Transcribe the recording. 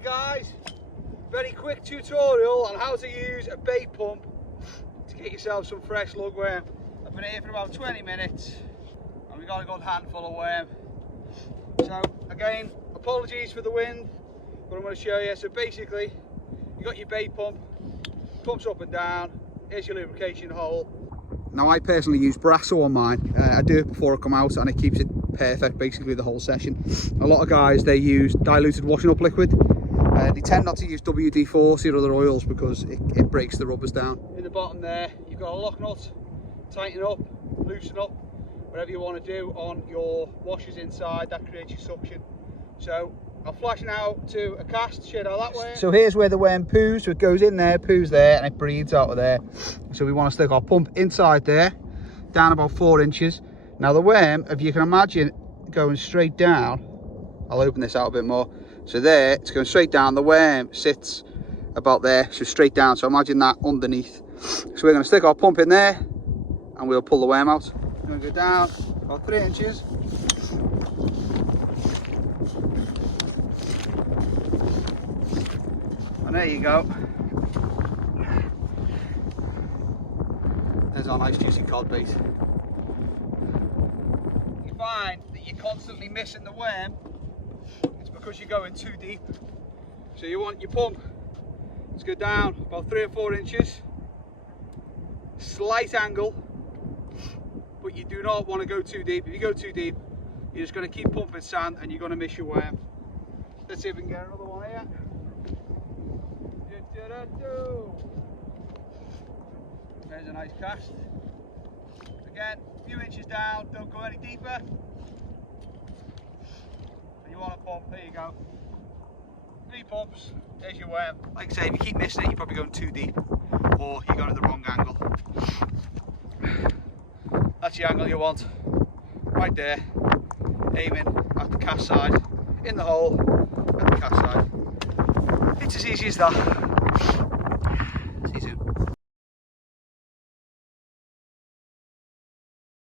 Right guys, very quick tutorial on how to use a bait pump to get yourself some fresh lugworm. I've been here for about 20 minutes and we've got a good handful of worm. So again, apologies for the wind, but I'm going to show you. So basically, you got your bait pump, pumps up and down, here's your lubrication hole. Now I personally use Brasso on mine. I do it before I come out and it keeps it perfect basically the whole session. A lot of guys, they use diluted washing up liquid. They tend not to use WD-40 or other oils because it breaks the rubbers down. In the bottom there, you've got a lock nut. Tighten up, loosen up, whatever you want to do on your washers inside, that creates your suction. So I'll flash now to a cast, straight out that way. So here's where the worm poos, so it goes in there, poos there, and it breathes out of there. So we want to stick our pump inside there, down about 4 inches. Now the worm, if you can imagine, going straight down, I'll open this out a bit more. So there, it's going straight down, the worm sits about there, so straight down, so imagine that underneath. So we're going to stick our pump in there, and we'll pull the worm out. We're going to go down about 3 inches. And there you go. There's our nice juicy cod bait. You find that you're constantly missing the worm, it's because you're going too deep. So you want your pump to go down about 3 or 4 inches, slight angle, but you do not want to go too deep. If you go too deep, you're just going to keep pumping sand and you're going to miss your worm. Let's see if we can get another one here. There's a nice cast. Again, a few inches down, don't go any deeper. And you want a pump, there you go. 3 pumps, there's your worm. Like I say, if you keep missing it, you're probably going too deep or you're going to the wrong angle. That's the angle you want, right there, aiming at the cast side, in the hole, at the cast side. It's as easy as that.